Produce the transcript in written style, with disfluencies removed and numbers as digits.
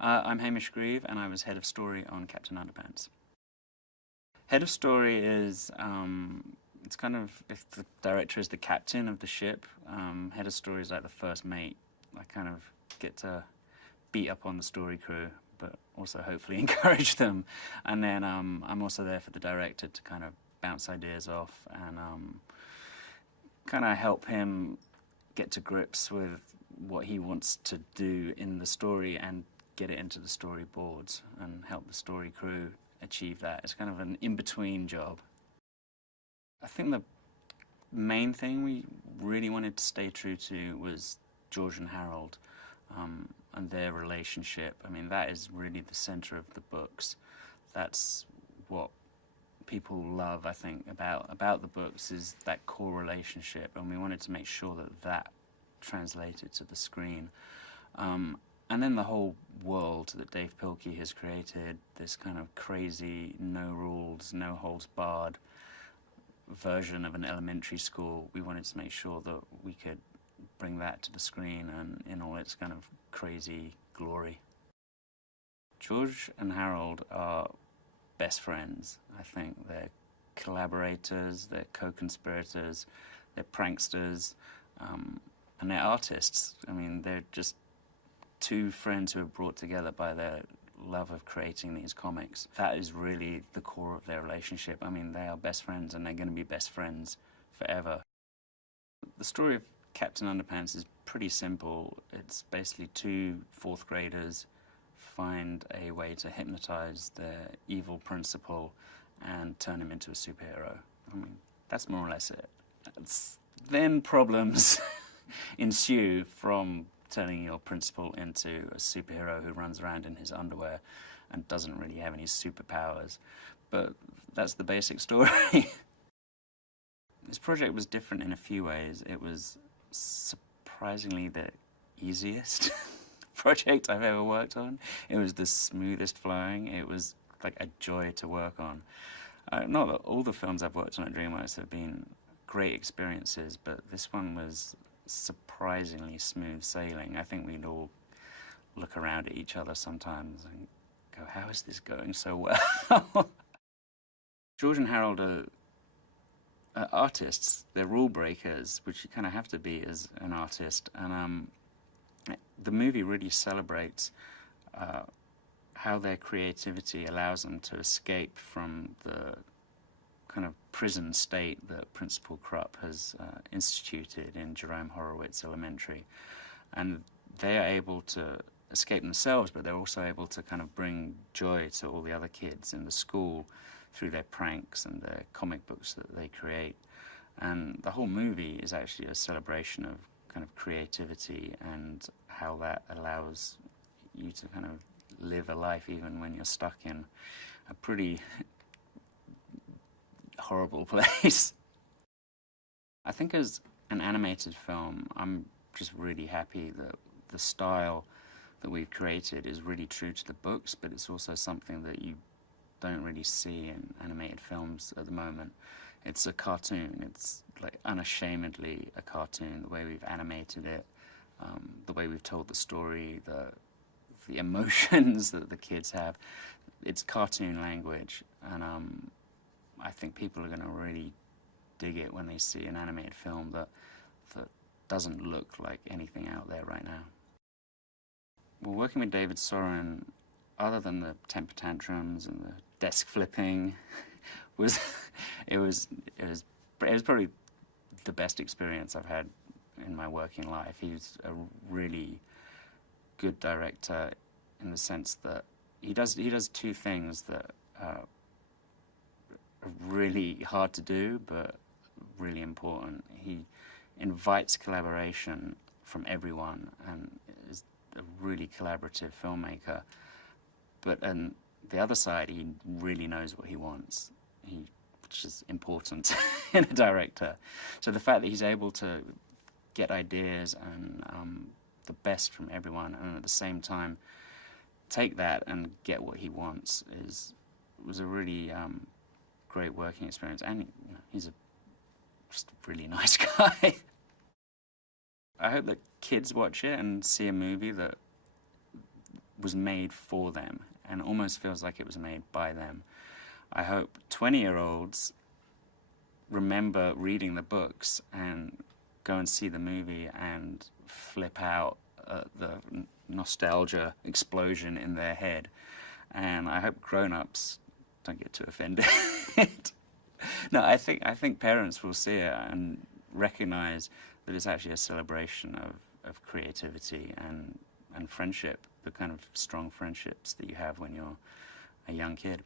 I'm Hamish Grieve, and I was head of story on Captain Underpants. Head of story is, it's kind of, if the director is the captain of the ship, head of story is like the first mate. I kind of get to beat up on the story crew, but also hopefully encourage them. And then I'm also there for the director to kind of bounce ideas off and kind of help him get to grips with what he wants to do in the story and get it into the storyboards and help the story crew achieve that. It's kind of an in-between job. I think the main thing we really wanted to stay true to was George and Harold and their relationship. I mean, that is really the center of the books. That's what people love, I think, about the books, is that core relationship, and we wanted to make sure that that translated to the screen. And then the whole world that Dave Pilkey has created, this kind of crazy, no rules, no holds barred version of an elementary school, we wanted to make sure that we could bring that to the screen and in all its kind of crazy glory. George and Harold are best friends, I think. They're collaborators, they're co-conspirators, they're pranksters, and they're artists. I mean, they're just two friends who are brought together by their love of creating these comics. That is really the core of their relationship. I mean, they are best friends and they're going to be best friends forever. The story of Captain Underpants is pretty simple. It's basically two fourth graders find a way to hypnotize their evil principal and turn him into a superhero. I mean, that's more or less it. Then problems ensue from turning your principal into a superhero who runs around in his underwear and doesn't really have any superpowers. But that's the basic story. This project was different in a few ways. It was surprisingly the easiest project I've ever worked on. It was the smoothest flowing. It was like a joy to work on. Not that all the films I've worked on at DreamWorks have been great experiences, but this one was surprisingly smooth sailing. I think we'd all look around at each other sometimes and go, how is this going so well? George and Harold are artists. They're rule breakers, which you kind of have to be as an artist. And the movie really celebrates how their creativity allows them to escape from the kind of prison state that Principal Krupp has instituted in Jerome Horowitz Elementary. And they are able to escape themselves, but they're also able to kind of bring joy to all the other kids in the school through their pranks and their comic books that they create. And the whole movie is actually a celebration of kind of creativity and how that allows you to kind of live a life even when you're stuck in a pretty horrible place. I think as an animated film, I'm just really happy that the style that we've created is really true to the books, but it's also something that you don't really see in animated films at the moment. It's a cartoon. It's like unashamedly a cartoon, the way we've animated it, the way we've told the story, the emotions that the kids have. It's cartoon language, and I think people are going to really dig it when they see an animated film that doesn't look like anything out there right now. Well, working with David Sorin, other than the temper tantrums and the desk flipping, it was probably the best experience I've had in my working life. He's a really good director in the sense that he does two things that are really hard to do but really important. He invites collaboration from everyone and is a really collaborative filmmaker. But on the other side, he really knows what he wants, which is important in a director. So the fact that he's able to get ideas and the best from everyone, and at the same time take that and get what he wants, was a really great working experience. And he's just a really nice guy. I hope that kids watch it and see a movie that was made for them and almost feels like it was made by them. I hope 20-year-olds remember reading the books and go and see the movie and flip out at the nostalgia explosion in their head. And I hope grown-ups don't get too offended. No, I think parents will see it and recognize that it's actually a celebration of creativity and friendship, the kind of strong friendships that you have when you're a young kid.